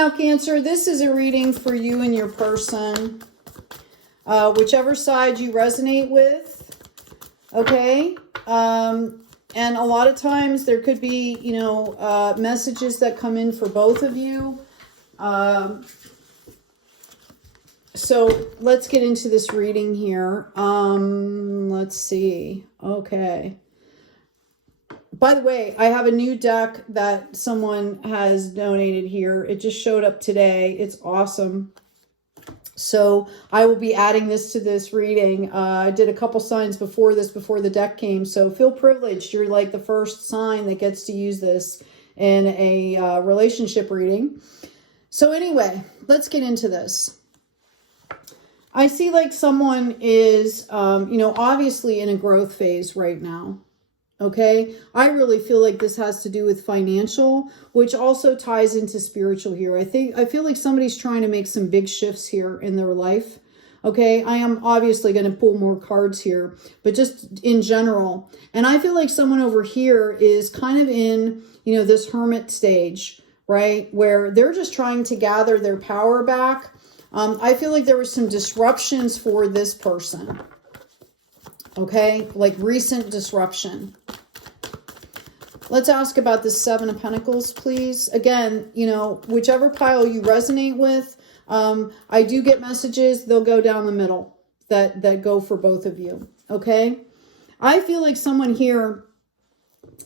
Now, Cancer, this is a reading for you and your person, whichever side you resonate with, okay? And a lot of times there could be, you know, messages that come in for both of you. So let's get into this reading here. Let's see. Okay. By the way, I have a new deck that someone has donated here. It just showed up today. It's awesome. So I will be adding this to this reading. I did a couple signs before this, before the deck came. So feel privileged. You're like the first sign that gets to use this in a relationship reading. So anyway, let's get into this. I see like someone is, you know, obviously in a growth phase right now. Okay, I really feel like this has to do with financial, which also ties into spiritual here. I feel like somebody's trying to make some big shifts here in their life. Okay, I am obviously going to pull more cards here, but just in general. And I feel like someone over here is kind of in, you know, this hermit stage, right? Where they're just trying to gather their power back. I feel like there were some disruptions for this person. Okay, like recent disruption. Let's ask about the Seven of Pentacles, please. Again, you know, whichever pile you resonate with, I do get messages. They'll go down the middle that go for both of you. Okay, I feel like someone here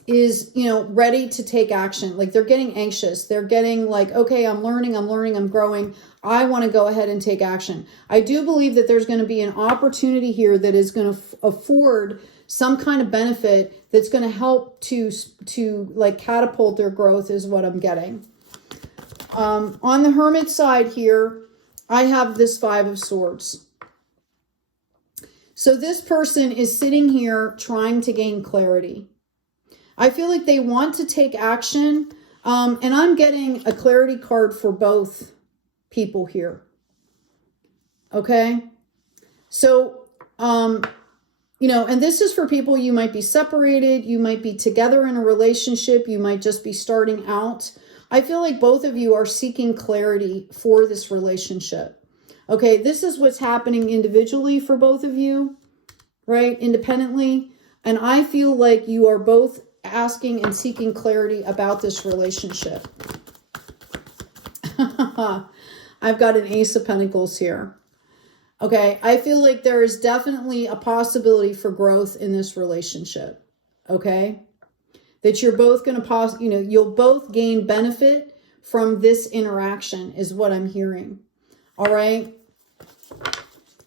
is, you know, ready to take action. Like they're getting anxious. They're getting like, okay, I'm learning, I'm growing. I want to go ahead and take action. I do believe that there's going to be an opportunity here that is going to afford some kind of benefit that's going to help to like catapult their growth is what I'm getting. On the Hermit side here, I have this Five of Swords. So this person is sitting here trying to gain clarity. I feel like they want to take action, and I'm getting a clarity card for both people here. Okay, so you know, and this is for people, you might be separated, you might be together in a relationship, you might just be starting out. I feel like both of you are seeking clarity for this relationship. Okay, this is what's happening individually for both of you, right? Independently. And I feel like you are both asking and seeking clarity about this relationship. I've got an Ace of Pentacles here. Okay, I feel like there is definitely a possibility for growth in this relationship. Okay, that you're both going to you know, you'll both gain benefit from this interaction is what I'm hearing. All right,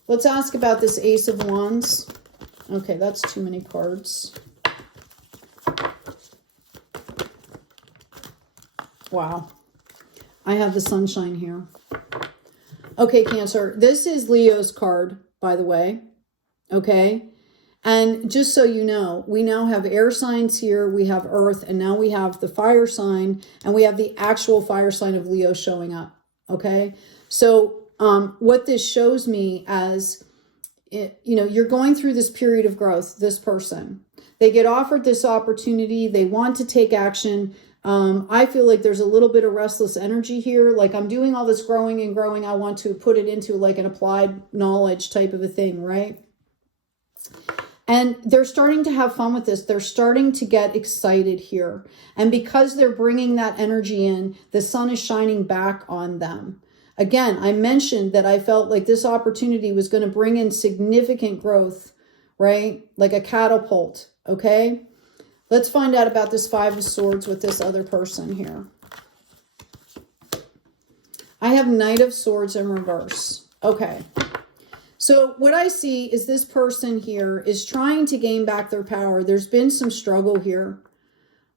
let's ask about this Ace of Wands. Okay, that's too many cards. Wow, I have the Sunshine here. Okay, Cancer, this is Leo's card, by the way, okay? And just so you know, we now have air signs here, we have Earth, and now we have the fire sign, and we have the actual fire sign of Leo showing up, okay? So what this shows me as, you know, you're going through this period of growth, this person. They get offered this opportunity, they want to take action. I feel like there's a little bit of restless energy here. Like I'm doing all this growing and growing. I want to put it into like an applied knowledge type of a thing, right? And they're starting to have fun with this. They're starting to get excited here. And because they're bringing that energy in, the sun is shining back on them. Again, I mentioned that I felt like this opportunity was going to bring in significant growth, right? Like a catapult, okay? Let's find out about this Five of Swords with this other person here. I have Knight of Swords in reverse. Okay. So what I see is this person here is trying to gain back their power. There's been some struggle here.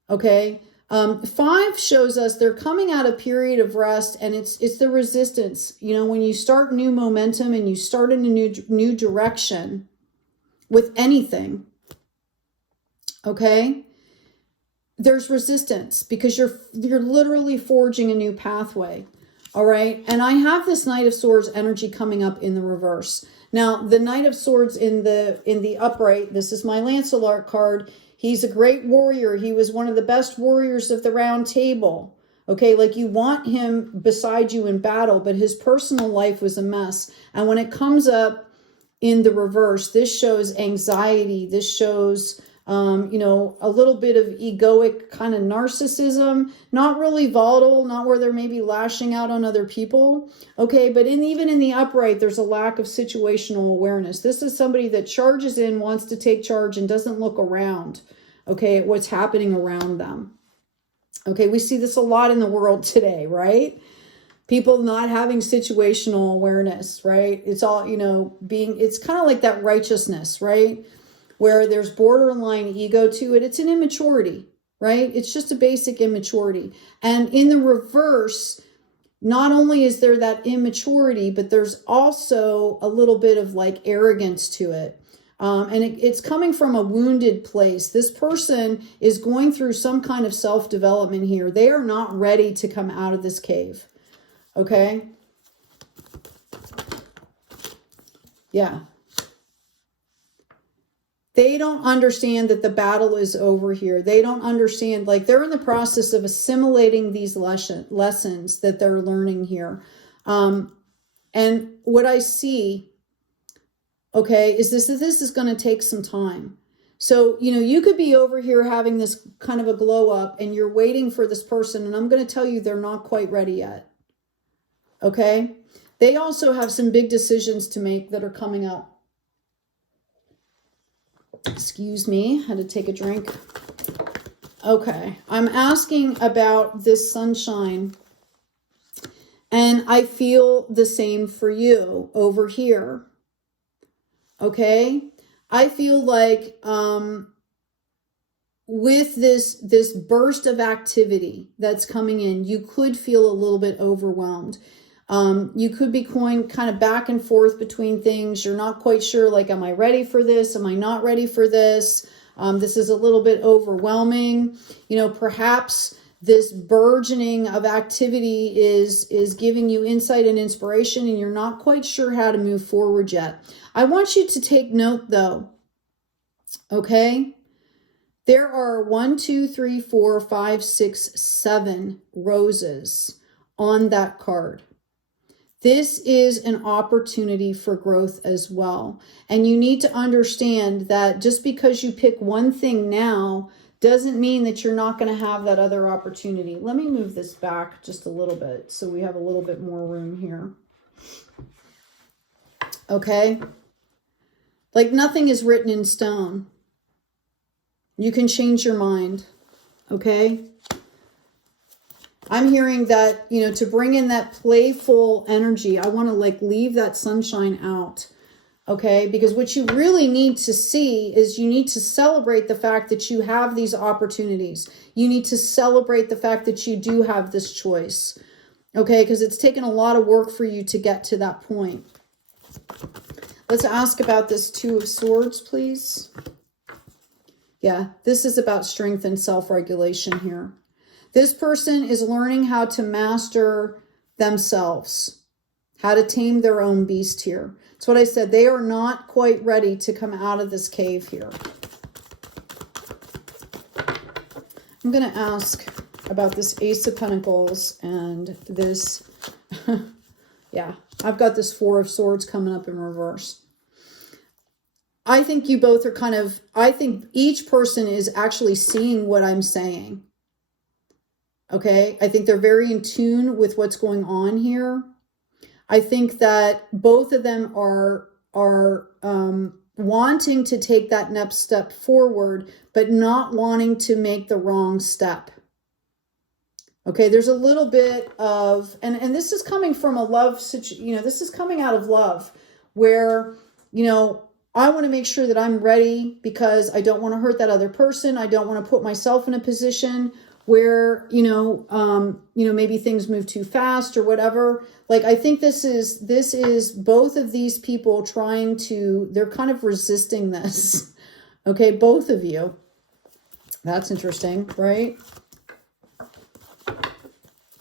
Okay. 5 shows us they're coming out a period of rest, and it's the resistance. You know, when you start new momentum and you start in a new direction with anything, okay, there's resistance because you're literally forging a new pathway. All right, and I have this Knight of Swords energy coming up in the reverse. Now, the Knight of Swords in the upright, this is my Lancelot card. He's a great warrior. He was one of the best warriors of the Round Table. Okay, like you want him beside you in battle, but his personal life was a mess. And when it comes up in the reverse, this shows anxiety. This shows, you know, a little bit of egoic kind of narcissism, not really volatile, not where they're maybe lashing out on other people. Okay, but even in the upright, there's a lack of situational awareness. This is somebody that charges in, wants to take charge, and doesn't look around, okay, at what's happening around them. Okay, we see this a lot in the world today, right? People not having situational awareness, right? It's all, you know, it's kind of like that righteousness, right? Where there's borderline ego to it. It's an immaturity, right? It's just a basic immaturity. And in the reverse, not only is there that immaturity, but there's also a little bit of like arrogance to it. And it's coming from a wounded place. This person is going through some kind of self-development here. They are not ready to come out of this cave. Okay? Yeah. They don't understand that the battle is over here. They don't understand, like they're in the process of assimilating these lessons that they're learning here. And what I see, okay, is this is going to take some time. So, you know, you could be over here having this kind of a glow up and you're waiting for this person. And I'm going to tell you, they're not quite ready yet. Okay. They also have some big decisions to make that are coming up. Excuse me, had to take a drink. Okay. I'm asking about this sunshine. And I feel the same for you over here. Okay, I feel like with this burst of activity that's coming in, you could feel a little bit overwhelmed. You could be going kind of back and forth between things. You're not quite sure, like, am I ready for this? Am I not ready for this? This is a little bit overwhelming. You know, perhaps this burgeoning of activity is giving you insight and inspiration, and you're not quite sure how to move forward yet. I want you to take note, though, okay? There are 1, 2, 3, 4, 5, 6, 7 roses on that card. This is an opportunity for growth as well. And you need to understand that just because you pick one thing now doesn't mean that you're not going to have that other opportunity. Let me move this back just a little bit so we have a little bit more room here. Okay? Like nothing is written in stone. You can change your mind. Okay? I'm hearing that, you know, to bring in that playful energy, I want to like leave that sunshine out. Okay? Because what you really need to see is you need to celebrate the fact that you have these opportunities. You need to celebrate the fact that you do have this choice. Okay? Because it's taken a lot of work for you to get to that point. Let's ask about this 2 of Swords, please. Yeah, this is about strength and self-regulation here. This person is learning how to master themselves, how to tame their own beast here. That's what I said. They are not quite ready to come out of this cave here. I'm going to ask about this Ace of Pentacles and this, yeah, I've got this 4 of Swords coming up in reverse. I think you both are kind of, I think each person is actually seeing what I'm saying. Okay, I think they're very in tune with what's going on here. I think that both of them are wanting to take that next step forward, but not wanting to make the wrong step. Okay, there's a little bit of, and this is coming from a love situation, you know, this is coming out of love where, you know, I want to make sure that I'm ready because I don't want to hurt that other person. I don't want to put myself in a position where, you know, maybe things move too fast or whatever. Like, I think this is both of these people trying to, they're kind of resisting this. Okay, both of you. That's interesting, right?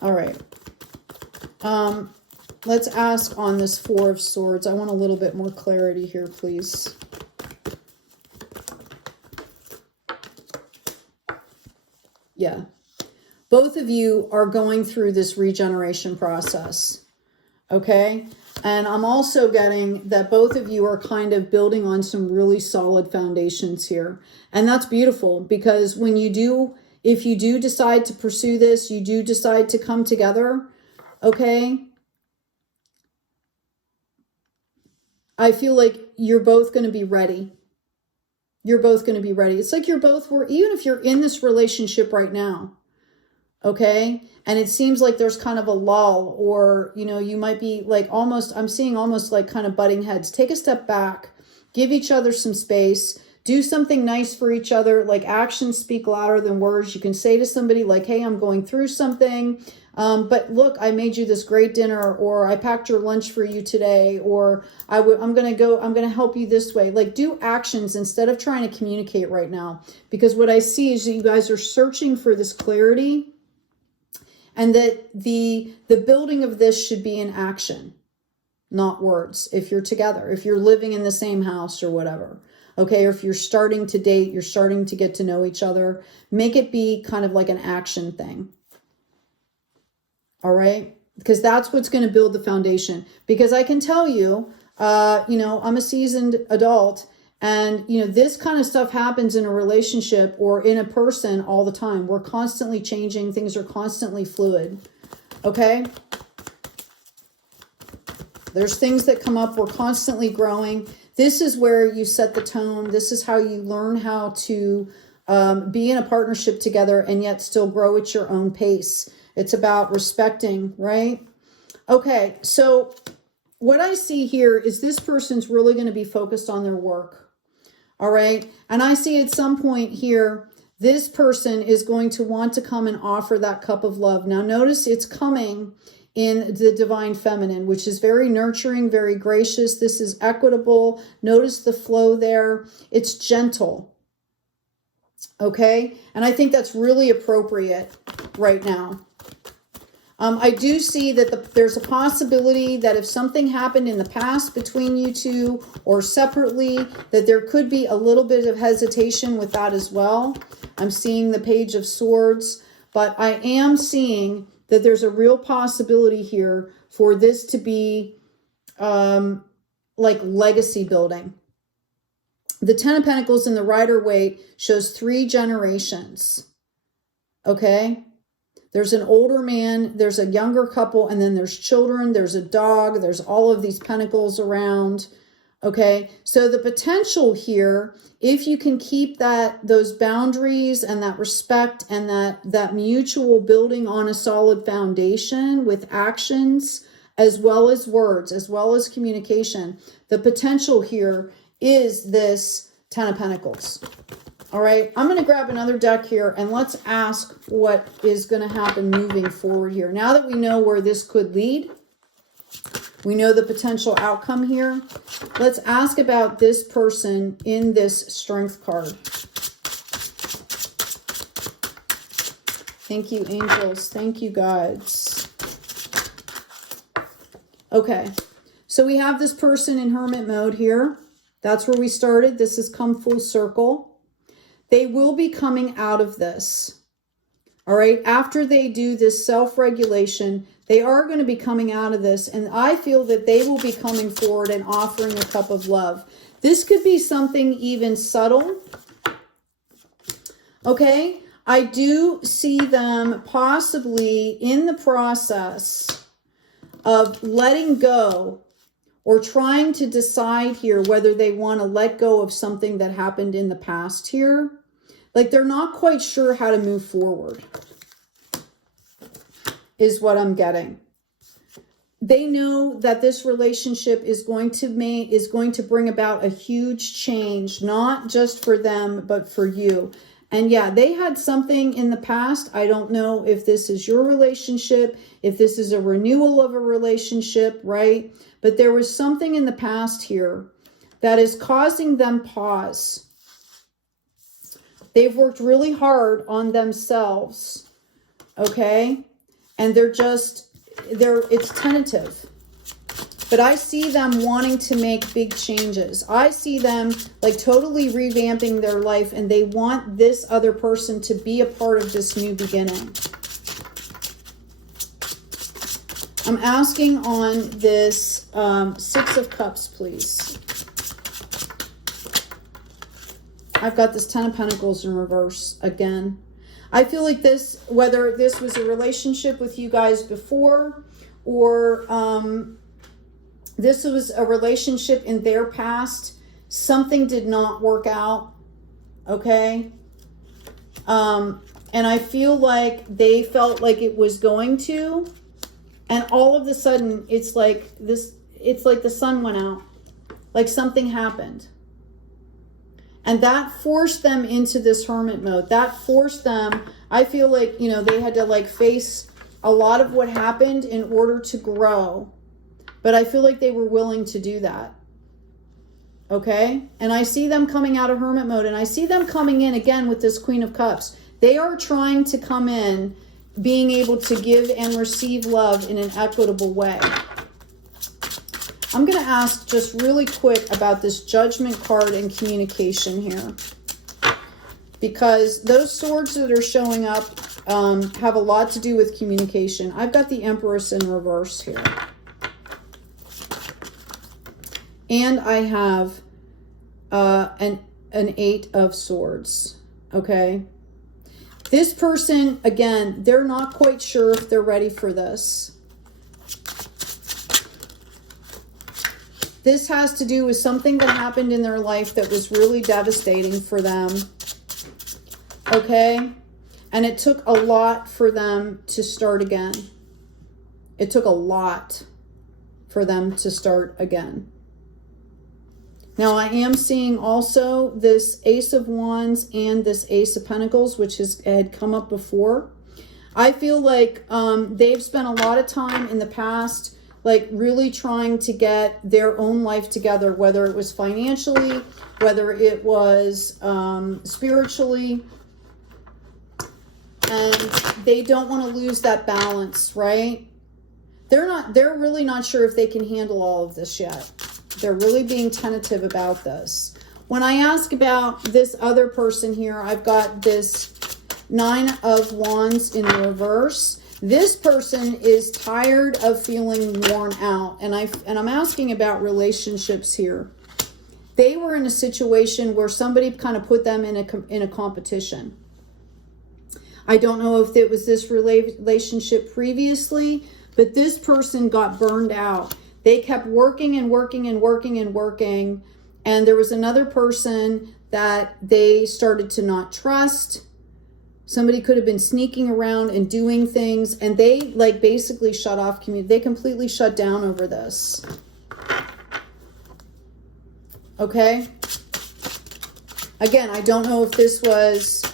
All right. Let's ask on this 4 of Swords. I want a little bit more clarity here, please. Yeah. both of you are going through this regeneration process. Okay. And I'm also getting that both of you are kind of building on some really solid foundations here. And that's beautiful, because when you do, if you do decide to pursue this, you do decide to come together, okay, I feel like you're both going to be ready. You're both going to be ready. It's like you're both, even if you're in this relationship right now, okay, and it seems like there's kind of a lull, or, you know, you might be like almost, I'm seeing almost like kind of butting heads. Take a step back, give each other some space, do something nice for each other. Like, actions speak louder than words. You can say to somebody like, hey, I'm going through something, but look, I made you this great dinner, or I packed your lunch for you today, or I'm going to help you this way. Like, do actions instead of trying to communicate right now, because what I see is that you guys are searching for this clarity. And that the building of this should be in action, not words. If you're together, if you're living in the same house or whatever, okay, or if you're starting to date, you're starting to get to know each other, make it be kind of like an action thing. All right, because that's what's going to build the foundation. Because I can tell you, you know, I'm a seasoned adult. And, you know, this kind of stuff happens in a relationship or in a person all the time. We're constantly changing. Things are constantly fluid. Okay? There's things that come up. We're constantly growing. This is where you set the tone. This is how you learn how to be in a partnership together and yet still grow at your own pace. It's about respecting, right? Okay, so what I see here is this person's really going to be focused on their work. All right. And I see at some point here, this person is going to want to come and offer that cup of love. Now, notice it's coming in the divine feminine, which is very nurturing, very gracious. This is equitable. Notice the flow there. It's gentle. Okay. And I think that's really appropriate right now. I do see that there's a possibility that if something happened in the past between you two or separately, that there could be a little bit of hesitation with that as well. I'm seeing the Page of Swords, but I am seeing that there's a real possibility here for this to be like legacy building. The Ten of Pentacles in the Rider-Waite shows 3 generations. Okay? There's an older man, there's a younger couple, and then there's children, there's a dog, there's all of these pentacles around. Okay, so the potential here, if you can keep those boundaries and that respect and that mutual building on a solid foundation with actions as well as words, as well as communication, the potential here is this Ten of Pentacles. All right, I'm going to grab another deck here and let's ask what is going to happen moving forward here. Now that we know where this could lead, we know the potential outcome here. Let's ask about this person in this Strength card. Thank you, angels. Thank you, gods. Okay, so we have this person in hermit mode here. That's where we started. This has come full circle. They will be coming out of this. All right. After they do this self-regulation, they are going to be coming out of this. And I feel that they will be coming forward and offering a cup of love. This could be something even subtle. Okay. I do see them possibly in the process of letting go or trying to decide here whether they want to let go of something that happened in the past here. Like they're not quite sure how to move forward, is what I'm getting. They know that this relationship is going to bring about a huge change, not just for them, but for you. And yeah, they had something in the past. I don't know if this is your relationship, if this is a renewal of a relationship, right? But there was something in the past here that is causing them pause. They've worked really hard on themselves, okay? And it's tentative. But I see them wanting to make big changes. I see them like totally revamping their life, and they want this other person to be a part of this new beginning. I'm asking on this Six of Cups, please. I've got this Ten of Pentacles in reverse again. I feel like this, whether this was a relationship with you guys before, or this was a relationship in their past, something did not work out, okay? And I feel like they felt like it was going to, and all of a sudden it's like this, it's like the sun went out, like something happened. And that forced them into this hermit mode. That forced them, I feel like, you know, they had to like face a lot of what happened in order to grow. But I feel like they were willing to do that. Okay? And I see them coming out of hermit mode, and I see them coming in again with this Queen of Cups. They are trying to come in being able to give and receive love in an equitable way. I'm going to ask just really quick about this Judgment card and communication here. Because those swords that are showing up have a lot to do with communication. I've got the Empress in reverse here. And I have an Eight of Swords. Okay. This person, again, they're not quite sure if they're ready for this. This has to do with something that happened in their life that was really devastating for them. Okay? And it took a lot for them to start again. It took a lot for them to start again. Now, I am seeing also this Ace of Wands and this Ace of Pentacles, which had come up before. I feel like they've spent a lot of time in the past like really trying to get their own life together, whether it was financially, whether it was spiritually. And they don't want to lose that balance, right? They're really not sure if they can handle all of this yet. They're really being tentative about this. When I ask about this other person here, I've got this Nine of Wands in reverse. This person is tired of feeling worn out. And I'm asking about relationships here. They were in a situation where somebody kind of put them in a competition. I don't know if it was this relationship previously, but this person got burned out. They kept working and working and working and working. And there was another person that they started to not trust. Somebody could have been sneaking around and doing things. And they like basically shut off community. They completely shut down over this. Okay. Again, I don't know if this was,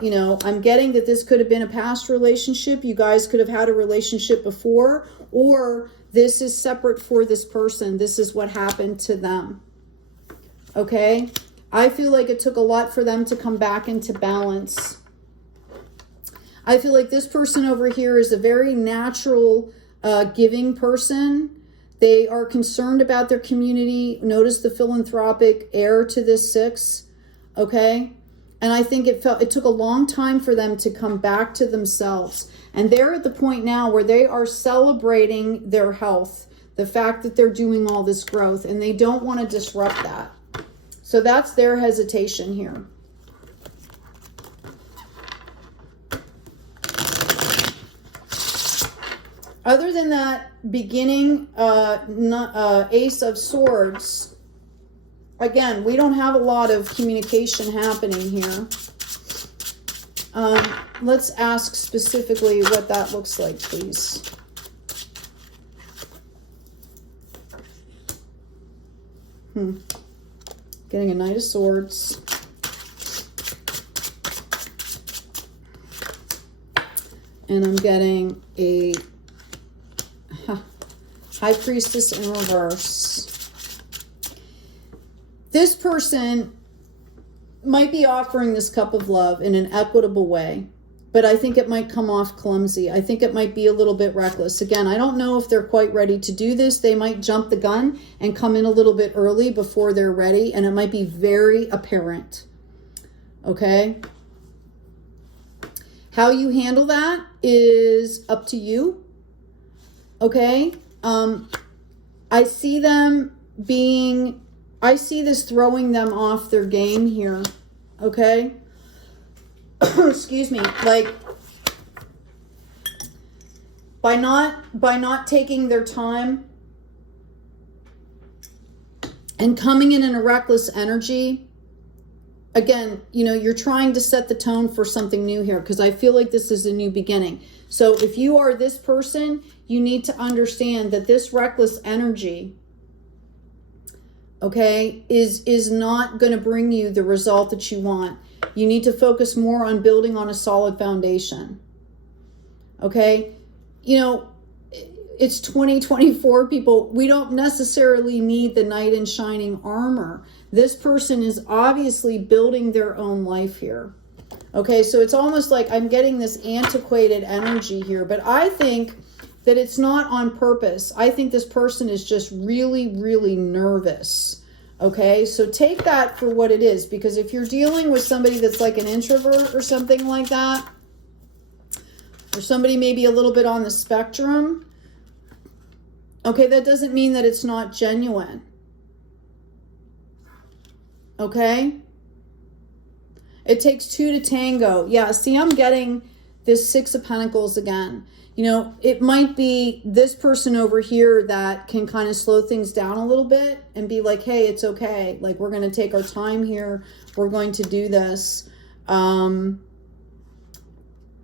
you know, I'm getting that this could have been a past relationship. You guys could have had a relationship before, or this is separate for this person. This is what happened to them. Okay? I feel like it took a lot for them to come back into balance. I feel like this person over here is a very natural, giving person. They are concerned about their community. Notice the philanthropic air to this Six. Okay? And I think it took a long time for them to come back to themselves. And they're at the point now where they are celebrating their health, the fact that they're doing all this growth, and they don't want to disrupt that. So that's their hesitation here. Other than that beginning Ace of Swords, again, we don't have a lot of communication happening here. Let's ask specifically what that looks like, please. Getting a Knight of Swords. And I'm getting a High Priestess in reverse. This person might be offering this cup of love in an equitable way, but I think it might come off clumsy. I think it might be a little bit reckless. Again, I don't know if they're quite ready to do this. They might jump the gun and come in a little bit early before they're ready, and it might be very apparent. Okay? How you handle that is up to you. Okay. I see them being, I see this throwing them off their game here. Okay. Excuse me. Like, by not taking their time and coming in a reckless energy, again, you know, you're trying to set the tone for something new here, because I feel like this is a new beginning. So if you are this person, you need to understand that this reckless energy, okay, is not going to bring you the result that you want. You need to focus more on building on a solid foundation. Okay? You know, it's 2024, people. We don't necessarily need the knight in shining armor. This person is obviously building their own life here. Okay, so it's almost like I'm getting this antiquated energy here, but I think that it's not on purpose. I think this person is just really, really nervous. Okay, so take that for what it is, because if you're dealing with somebody that's like an introvert or something like that, or somebody maybe a little bit on the spectrum, okay, that doesn't mean that it's not genuine. Okay? It takes two to tango. Yeah, see, I'm getting this Six of Pentacles again. You know, it might be this person over here that can kind of slow things down a little bit and be like, hey, it's okay. Like, we're going to take our time here. We're going to do this. You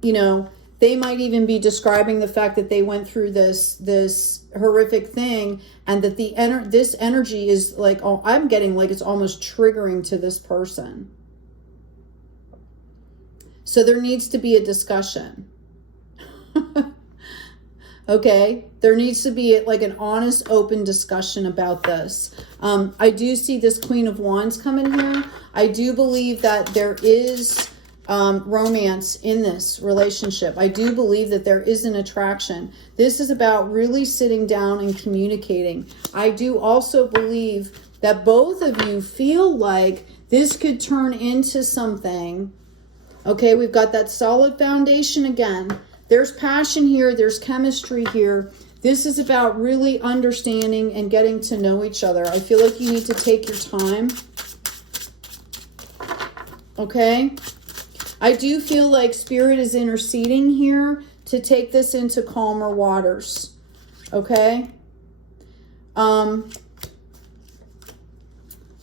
know, they might even be describing the fact that they went through this horrific thing, and that this energy is like, oh, I'm getting like it's almost triggering to this person. So there needs to be a discussion. Okay, there needs to be like an honest, open discussion about this. I do see this Queen of Wands coming here. I do believe that there is romance in this relationship. I do believe that there is an attraction. This is about really sitting down and communicating. I do also believe that both of you feel like this could turn into something. Okay, we've got that solid foundation again. There's passion here. There's chemistry here. This is about really understanding and getting to know each other. I feel like you need to take your time. Okay? I do feel like Spirit is interceding here to take this into calmer waters. Okay?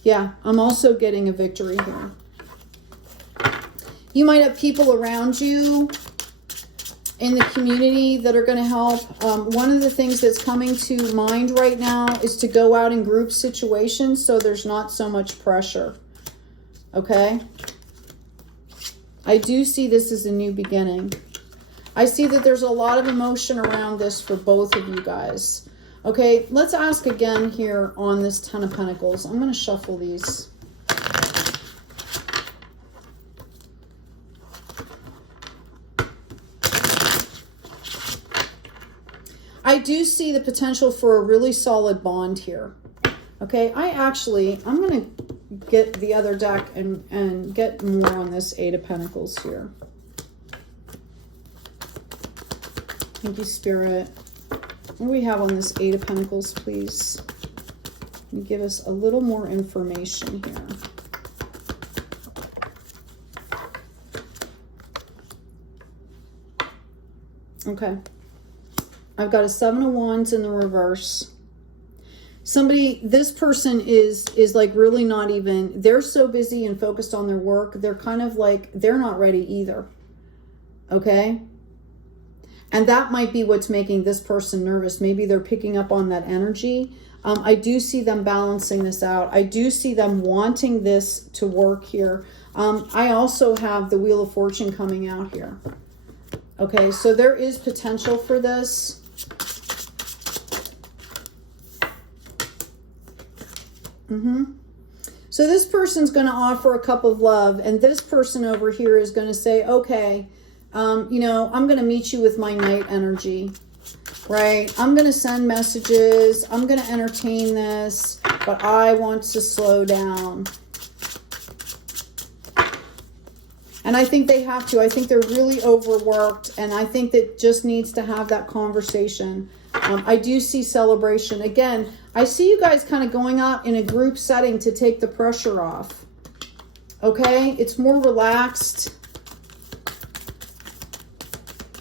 Yeah, I'm also getting a victory here. You might have people around you in the community that are going to help. One of the things that's coming to mind right now is to go out in group situations so there's not so much pressure. Okay? I do see this as a new beginning. I see that there's a lot of emotion around this for both of you guys. Okay, let's ask again here on this Ten of Pentacles. I'm going to shuffle these. I do see the potential for a really solid bond here. Okay, I'm going to get the other deck and get more on this Eight of Pentacles here. Thank you, Spirit. What do we have on this Eight of Pentacles, please? Can you give us a little more information here? Okay. I've got a Seven of Wands in the reverse. This person is like really not even, they're so busy and focused on their work. They're kind of like, they're not ready either. Okay. And that might be what's making this person nervous. Maybe they're picking up on that energy. I do see them balancing this out. I do see them wanting this to work here. I also have the Wheel of Fortune coming out here. Okay. So there is potential for this. So this person's going to offer a cup of love, and this person over here is going to say, okay, you know, I'm going to meet you with my Knight energy, right? I'm going to send messages. I'm going to entertain this, but I want to slow down. And I think they have to. I think they're really overworked, and I think that just needs to have that conversation I do see celebration. Again, I see you guys kind of going out in a group setting to take the pressure off. Okay? It's more relaxed.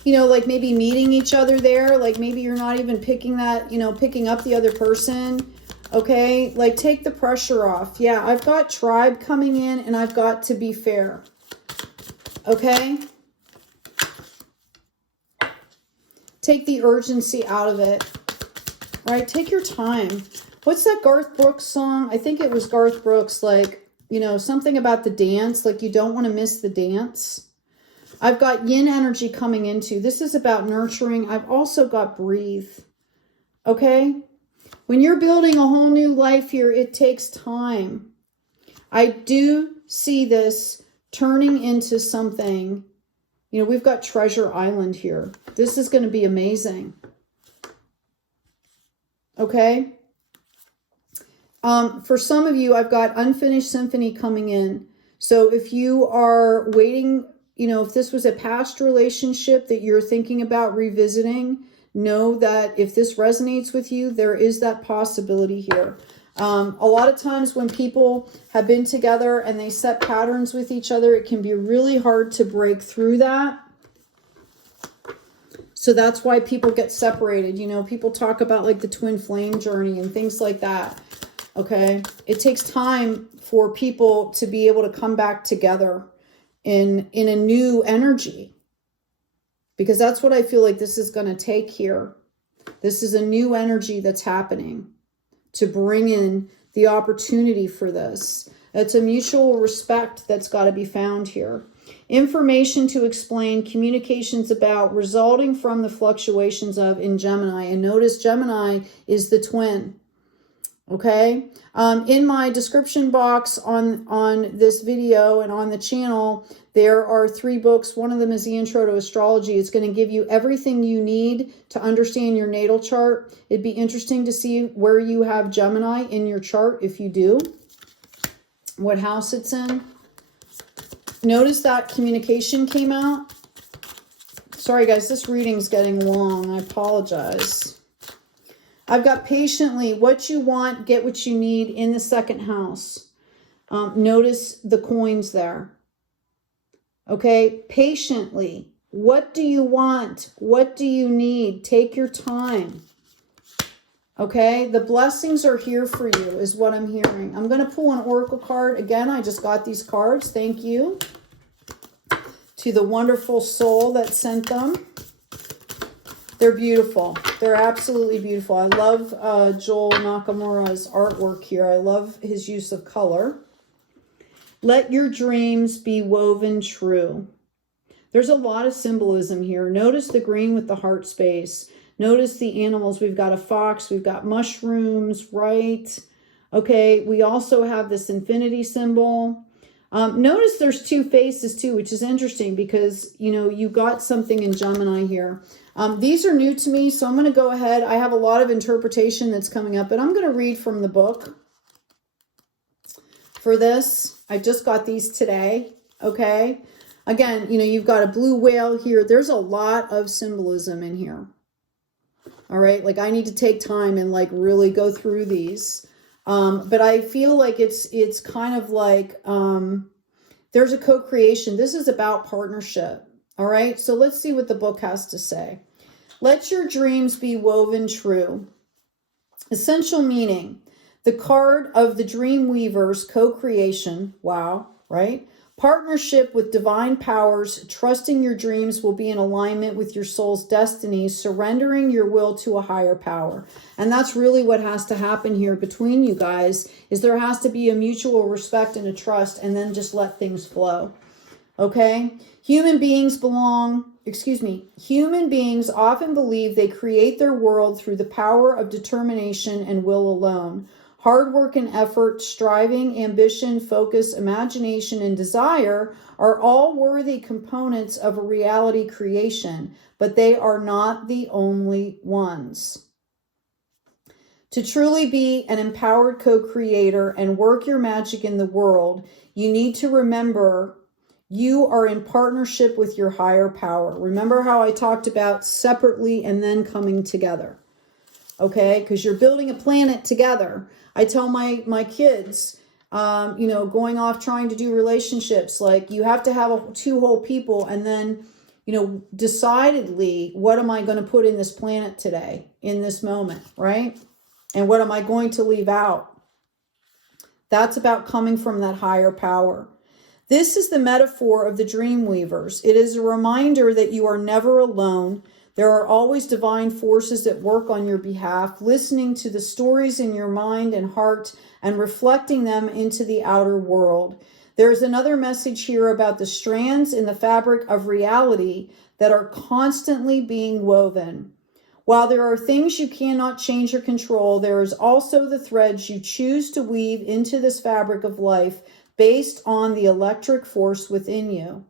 You know, like maybe meeting each other there. Like maybe you're not even picking that, you know, picking up the other person. Okay? Like take the pressure off. Yeah, I've got tribe coming in and I've got to be fair. Okay? Take the urgency out of it. Right? Take your time. What's that Garth Brooks song? I think it was Garth Brooks, like, you know, something about the dance, like you don't want to miss the dance. I've got yin energy coming into. This is about nurturing. I've also got breathe. Okay? When you're building a whole new life here, it takes time. I do see this turning into something. You know, we've got Treasure Island here. This is going to be amazing. Okay? For some of you, I've got Unfinished Symphony coming in. So if you are waiting, you know, if this was a past relationship that you're thinking about revisiting, know that if this resonates with you, there is that possibility here. A lot of times when people have been together and they set patterns with each other, it can be really hard to break through that. So that's why people get separated. You know, people talk about like the twin flame journey and things like that. Okay. It takes time for people to be able to come back together in a new energy, because that's what I feel like this is going to take here. This is a new energy that's happening to bring in the opportunity for this. It's a mutual respect that's got to be found here. Information to explain, communications about, resulting from the fluctuations of in Gemini. And notice Gemini is the twin. Okay. In my description box on this video and on the channel, there are 3 books. One of them is the Intro to Astrology. It's going to give you everything you need to understand your natal chart. It'd be interesting to see where you have Gemini in your chart, if you do, what house it's in. Notice that communication came out. Sorry, guys, this reading's getting long. I apologize. I've got patiently, what you want, get what you need in the second house. Notice the coins there. Okay, patiently. What do you want? What do you need? Take your time. Okay, the blessings are here for you is what I'm hearing. I'm going to pull an oracle card. Again, I just got these cards. Thank you to the wonderful soul that sent them. They're beautiful. They're absolutely beautiful. I love Joel Nakamura's artwork here. I love his use of color. Let your dreams be woven true. There's a lot of symbolism here. Notice the green with the heart space. Notice the animals. We've got a fox. We've got mushrooms, right? Okay, we also have this infinity symbol. Notice there's 2 faces too, which is interesting because, you know, you got something in Gemini here. These are new to me, so I'm going to go ahead. I have a lot of interpretation that's coming up, but I'm going to read from the book for this. I just got these today, okay? Again, you know, you've got a blue whale here. There's a lot of symbolism in here, all right? Like, I need to take time and, like, really go through these. But I feel like it's kind of like there's a co-creation. This is about partnership. All right. So let's see what the book has to say. Let your dreams be woven true. Essential meaning. The card of the dream weavers, co-creation. Wow. Right. Partnership with divine powers, trusting your dreams will be in alignment with your soul's destiny, surrendering your will to a higher power. And that's really what has to happen here between you guys, is there has to be a mutual respect and a trust, and then just let things flow. Okay? Human beings often believe they create their world through the power of determination and will alone. Hard work and effort, striving, ambition, focus, imagination, and desire are all worthy components of a reality creation, but they are not the only ones. To truly be an empowered co-creator and work your magic in the world, you need to remember you are in partnership with your higher power. Remember how I talked about separately and then coming together. okay? Because you're building a planet together. I tell my kids, you know, going off trying to do relationships, like you have to have two whole people, and then, you know, decidedly, what am I going to put in this planet today, in this moment, right? And what am I going to leave out? That's about coming from that higher power. This is the metaphor of the dream weavers. It is a reminder that you are never alone. There are always divine forces at work on your behalf, listening to the stories in your mind and heart and reflecting them into the outer world. There is another message here about the strands in the fabric of reality that are constantly being woven. While there are things you cannot change or control, there is also the threads you choose to weave into this fabric of life based on the electric force within you.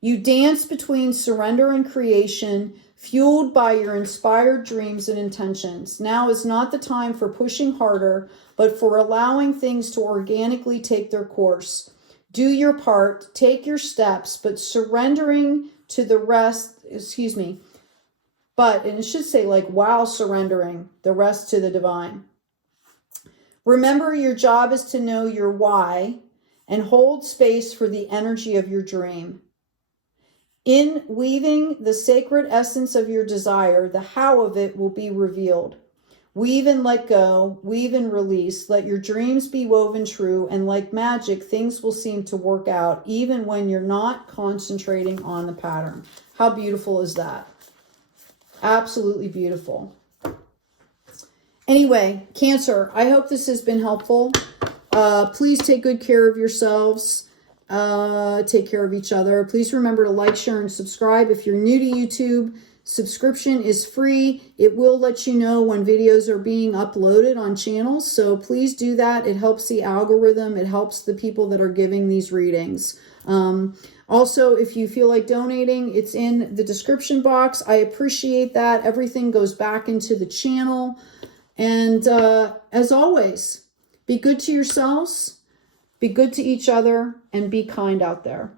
You dance between surrender and creation, fueled by your inspired dreams and intentions. Now is not the time for pushing harder, but for allowing things to organically take their course. Do your part, take your steps, but surrendering to the rest, and it should say like while surrendering the rest to the divine. Remember, your job is to know your why and hold space for the energy of your dream. In weaving the sacred essence of your desire, the how of it will be revealed. Weave and let go, weave and release. Let your dreams be woven true, and like magic, things will seem to work out even when you're not concentrating on the pattern. How beautiful is that? Absolutely beautiful. Anyway, Cancer, I hope this has been helpful. Please take good care of yourselves. Take care of each other. Please remember to like, share, and subscribe. If you're new to YouTube, subscription is free. It will let you know when videos are being uploaded on channels. So please do that. It helps the algorithm. It helps the people that are giving these readings. Also, if you feel like donating, it's in the description box. I appreciate that. Everything goes back into the channel. And as always, be good to yourselves, be good to each other, and be kind out there.